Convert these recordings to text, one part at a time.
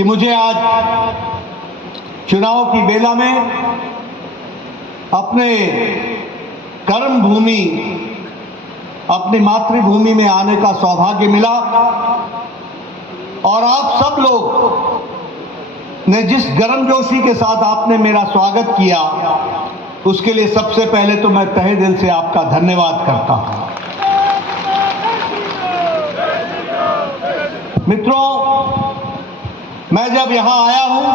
कि मुझे आज चुनाव की बेला में अपने कर्म भूमि, अपनी मातृभूमि में आने का सौभाग्य मिला और आप सब लोग ने जिस गर्मजोशी के साथ आपने मेरा स्वागत किया, उसके लिए सबसे पहले तो मैं तहे दिल से आपका धन्यवाद करता हूं। मित्रों, मैं जब यहां आया हूं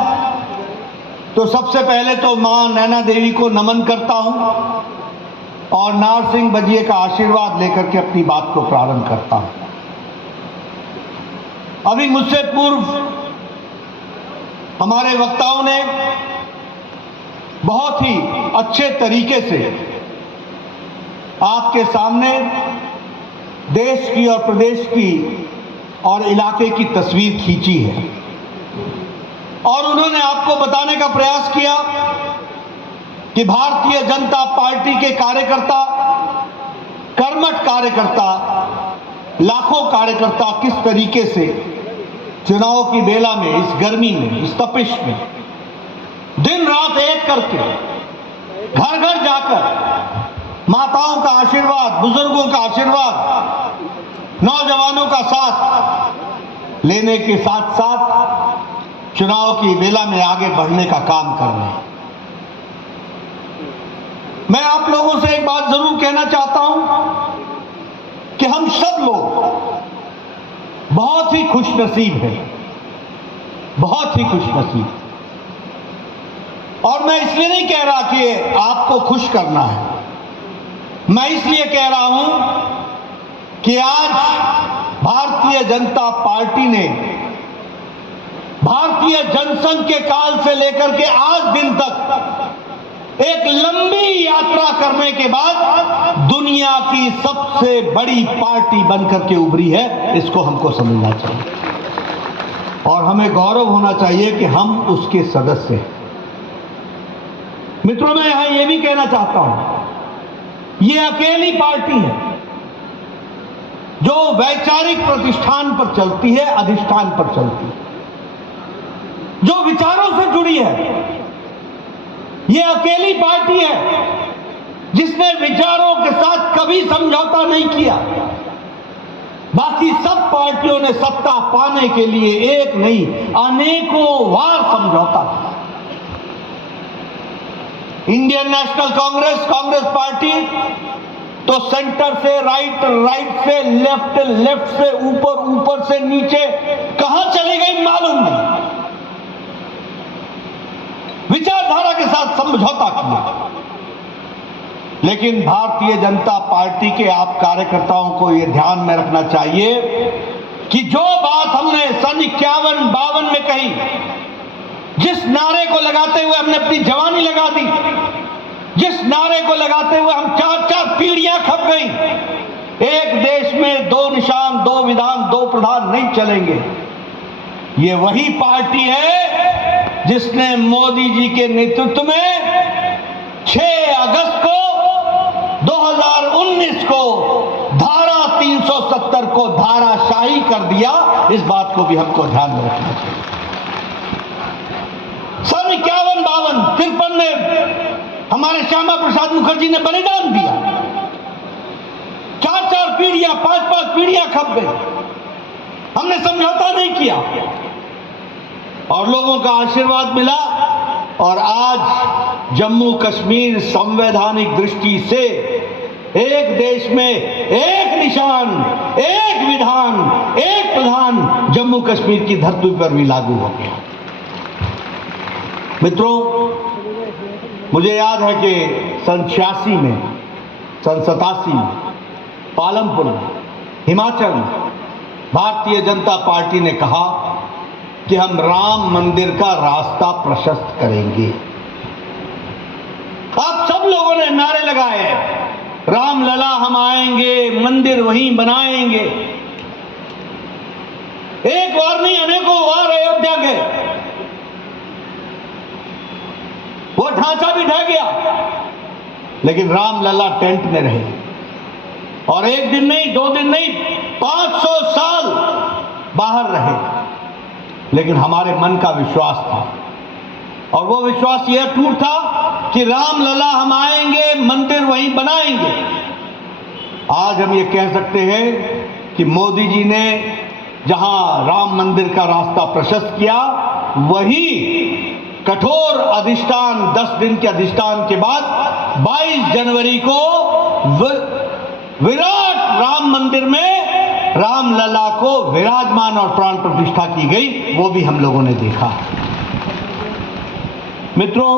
तो सबसे पहले तो मां नैना देवी को नमन करता हूं और नार सिंह बजिए का आशीर्वाद लेकर के अपनी बात को प्रारंभ करता हूं। अभी मुझसे पूर्व हमारे वक्ताओं ने बहुत ही अच्छे तरीके से आपके सामने देश की और प्रदेश की और इलाके की तस्वीर खींची है और उन्होंने आपको बताने का प्रयास किया कि भारतीय जनता पार्टी के कार्यकर्ता, कर्मठ कार्यकर्ता, लाखों कार्यकर्ता किस तरीके से चुनाव की बेला में, इस गर्मी में, इस तपिश में दिन रात एक करके घर घर जाकर माताओं का आशीर्वाद, बुजुर्गों का आशीर्वाद, नौजवानों का साथ लेने के साथ साथ चुनाव की बेला में आगे बढ़ने का काम कर रहे हैं। मैं आप लोगों से एक बात जरूर कहना चाहता हूं कि हम सब लोग बहुत ही खुशनसीब हैं, बहुत ही खुशनसीब। और मैं इसलिए नहीं कह रहा कि आपको खुश करना है, मैं इसलिए कह रहा हूं कि आज भारतीय जनता पार्टी ने भारतीय जनसंघ के काल से लेकर के आज दिन तक एक लंबी यात्रा करने के बाद दुनिया की सबसे बड़ी पार्टी बनकर के उभरी है। इसको हमको समझना चाहिए और हमें गौरव होना चाहिए कि हम उसके सदस्य हैं। मित्रों, मैं यहां यह भी कहना चाहता हूं, यह अकेली पार्टी है जो वैचारिक प्रतिष्ठान पर चलती है, अधिष्ठान पर चलती है, जो विचारों से जुड़ी है। यह अकेली पार्टी है जिसने विचारों के साथ कभी समझौता नहीं किया। बाकी सब पार्टियों ने सत्ता पाने के लिए एक नहीं अनेकों बार समझौता किया। Indian national Congress, Congress party तो सेंटर से राइट, राइट से लेफ्ट, लेफ्ट से ऊपर, ऊपर से नीचे कहां चली गई मालूम नहीं। विचारधारा के साथ समझौता किया। लेकिन भारतीय जनता पार्टी के आप कार्यकर्ताओं को यह ध्यान में रखना चाहिए कि जो बात हमने सन 51-52 में कही, जिस नारे को लगाते हुए हमने अपनी जवानी लगा दी, जिस नारे को लगाते हुए हम 4-4 पीढ़ियां खप गई, एक देश में 2 निशान, 2 विधान, 2 प्रधान नहीं चलेंगे। ये वही पार्टी है जिसने मोदी जी के नेतृत्व में 6 अगस्त को 2019 को धारा 370 को धाराशाही कर दिया। इस बात को भी हमको ध्यान में रखना चाहिए। सन 51-52-53 में हमारे श्यामा प्रसाद मुखर्जी ने बलिदान दिया। 4-4 पीढ़ियां, 5-5 पीढ़ियां खप गई। हमने समझौता नहीं किया और लोगों का आशीर्वाद मिला और आज जम्मू कश्मीर संवैधानिक दृष्टि से एक देश में एक निशान, एक विधान, एक प्रधान जम्मू कश्मीर की धरती पर भी लागू हो गया। मित्रों, मुझे याद है कि सन 86 में, सन 87 में पालमपुर में, हिमाचल में भारतीय जनता पार्टी ने कहा कि हम राम मंदिर का रास्ता प्रशस्त करेंगे। आप सब लोगों ने नारे लगाए, राम लला हम आएंगे, मंदिर वहीं बनाएंगे। एक बार नहीं अनेकों बार अयोध्या गए, वो ढांचा भी ढह गया, लेकिन राम लला टेंट में रहे और एक दिन नहीं, 2 दिन नहीं, 500 साल बाहर रहे। लेकिन हमारे मन का विश्वास था, और वो विश्वास यह टूट था कि रामलला हम आएंगे, मंदिर वहीं बनाएंगे। आज हम ये कह सकते हैं कि मोदी जी ने जहां राम मंदिर का रास्ता प्रशस्त किया, वही कठोर अधिष्ठान 10 दिन के अधिष्ठान के बाद 22 जनवरी को विराट राम मंदिर में रामलला को विराजमान और प्राण प्रतिष्ठा की गई, वो भी हम लोगों ने देखा। मित्रों,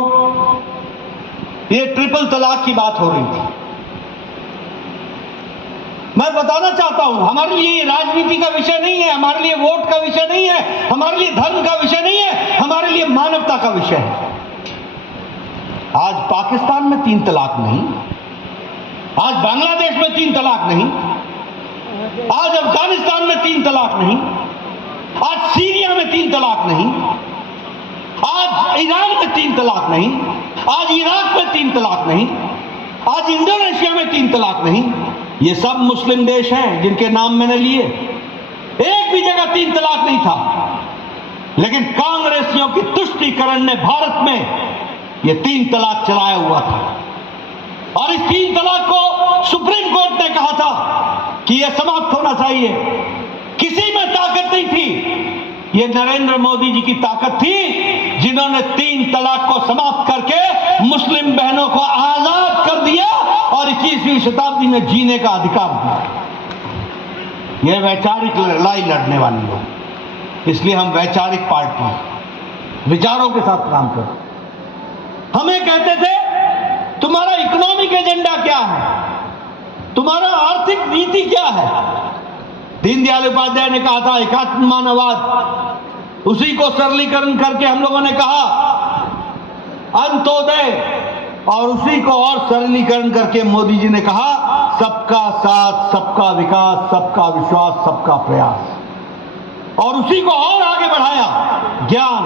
ये ट्रिपल तलाक की बात हो रही थी। मैं बताना चाहता हूं, हमारे लिए ये राजनीति का विषय नहीं है, हमारे लिए वोट का विषय नहीं है, हमारे लिए धर्म का विषय नहीं है, हमारे लिए मानवता का विषय है। आज पाकिस्तान में 3 तलाक नहीं, आज बांग्लादेश में 3 तलाक नहीं, आज अफगानिस्तान में 3 तलाक नहीं, आज सीरिया में 3 तलाक नहीं, आज ईरान में 3 तलाक नहीं, आज इराक में 3 तलाक नहीं, आज इंडोनेशिया में 3 तलाक नहीं। ये सब मुस्लिम देश हैं जिनके नाम मैंने लिए, एक भी जगह 3 तलाक नहीं था। लेकिन कांग्रेसियों की तुष्टीकरण ने भारत में ये 3 तलाक चलाया हुआ था, और इस 3 तलाक को सुप्रीम कोर्ट ने कहा था कि यह समाप्त होना चाहिए। किसी में ताकत नहीं थी, ये नरेंद्र मोदी जी की ताकत थी, जिन्होंने 3 तलाक को समाप्त करके मुस्लिम बहनों को आजाद कर दिया और 21वीं शताब्दी में जीने का अधिकार दिया। यह वैचारिक लड़ाई लड़ने वाली लोग, इसलिए हम वैचारिक पार्टी विचारों के साथ काम करते। हमें कहते थे तुम्हारा इकोनॉमिक एजेंडा क्या है, तुम्हारा आर्थिक नीति क्या है। दीनदयाल उपाध्याय ने कहा था एकात्म मानववाद, उसी को सरलीकरण करके हम लोगों ने कहा अंत्योदय, और उसी को और सरलीकरण करके मोदी जी ने कहा सबका साथ, सबका विकास, सबका विश्वास, सबका प्रयास, और उसी को और आगे बढ़ाया ज्ञान,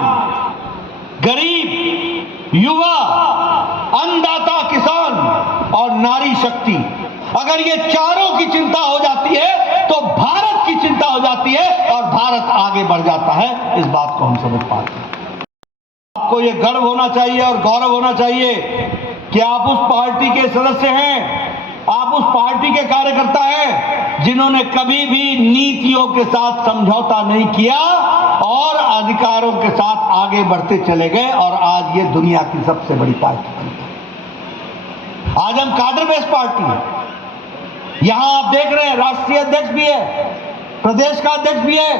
गरीब, युवा, अन्नदाता, किसान और नारी शक्ति। अगर ये चारों की चिंता हो जाती है तो भारत की चिंता हो जाती है और भारत आगे बढ़ जाता है। इस बात को हम समझ पाते हैं। आपको ये गर्व होना चाहिए और गौरव होना चाहिए कि आप उस पार्टी के सदस्य हैं, आप उस पार्टी के कार्यकर्ता हैं जिन्होंने कभी भी नीतियों के साथ समझौता नहीं किया और अधिकारों के साथ आगे बढ़ते चले गए, और आज ये दुनिया की सबसे बड़ी पार्टी बन गई। आज हम काडर बेस्ड पार्टी है। यहां आप देख रहे हैं राष्ट्रीय अध्यक्ष भी है, प्रदेश का अध्यक्ष भी है,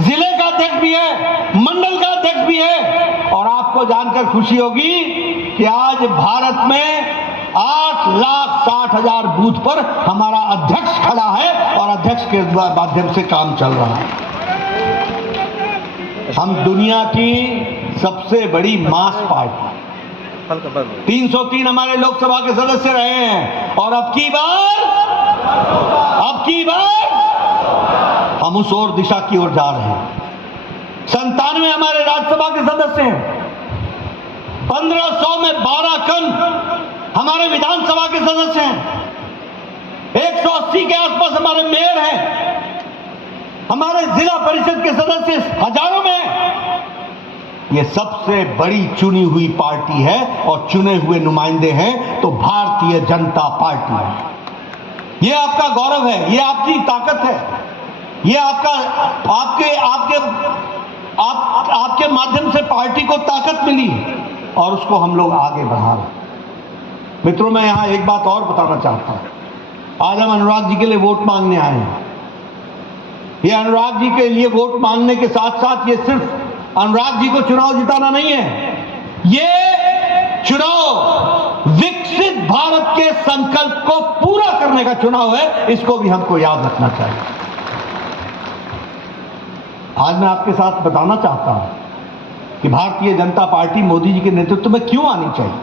जिले का अध्यक्ष भी है, मंडल का अध्यक्ष भी है, और आपको जानकर खुशी होगी कि आज भारत में 8,60,000 बूथ पर हमारा अध्यक्ष खड़ा है और अध्यक्ष के माध्यम से काम चल रहा है। हम दुनिया की सबसे बड़ी मास पार्टी, 303 हमारे लोकसभा के सदस्य रहे हैं, और अब की बार हम उस और दिशा की ओर जा रहे हैं। 97 हमारे राज्यसभा के सदस्य हैं, 1500 में 12 कम हमारे विधानसभा के सदस्य हैं, 180 के आसपास हमारे मेयर हैं, हमारे जिला परिषद के सदस्य हजारों में हैं। ये सबसे बड़ी चुनी हुई पार्टी है और चुने हुए नुमाइंदे हैं तो भारतीय जनता पार्टी है। ये आपका गौरव है, ये आपकी ताकत है, ये आपके माध्यम से पार्टी को ताकत मिली और उसको हम लोग आगे बढ़ा रहे हैं। मित्रों, मैं यहां एक बात और बताना चाहता हूं। आज हम अनुराग जी के लिए वोट मांगने आए हैं। ये अनुराग जी के लिए वोट मांगने के साथ साथ ये सिर्फ अनुराग जी को चुनाव जिताना नहीं है, ये चुनाव विकसित भारत के संकल्प को पूरा करने का चुनाव है। इसको भी हमको याद रखना चाहिए। आज मैं आपके साथ बताना चाहता हूं कि भारतीय जनता पार्टी मोदी जी के नेतृत्व में क्यों आनी चाहिए।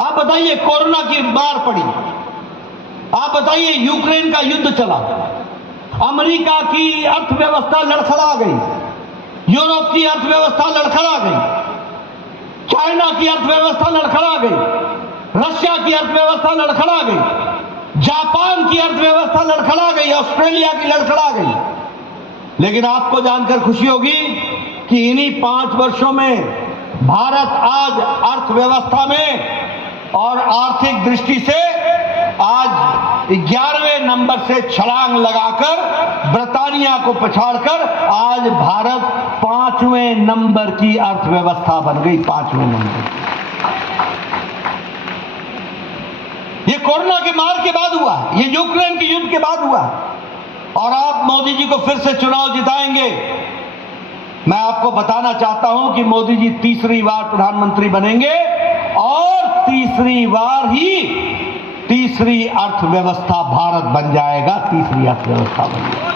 आप बताइए, कोरोना की मार पड़ी, आप बताइए यूक्रेन का युद्ध चला, अमेरिका की अर्थव्यवस्था लड़खड़ा गई, यूरोप की अर्थव्यवस्था लड़खड़ा गई, चाइना की अर्थव्यवस्था लड़खड़ा गई, रशिया की अर्थव्यवस्था लड़खड़ा गई, जापान की अर्थव्यवस्था लड़खड़ा गई, ऑस्ट्रेलिया की लड़खड़ा गई। लेकिन आपको जानकर खुशी होगी कि इन्हीं 5 वर्षों में भारत आज अर्थव्यवस्था में और आर्थिक दृष्टि से आज 11वें नंबर से छलांग लगाकर ब्रिटानिया को पछाड़कर आज भारत 5वें नंबर की अर्थव्यवस्था बन गई। 5वें नंबर। ये कोरोना के मार के बाद हुआ है, ये यूक्रेन के युद्ध के बाद हुआ है। और आप मोदी जी को फिर से चुनाव जिताएंगे। मैं आपको बताना चाहता हूं कि मोदी जी तीसरी बार प्रधानमंत्री बनेंगे और तीसरी बार ही तीसरी अर्थव्यवस्था भारत बन जाएगा। तीसरी अर्थव्यवस्था बन जाएगा।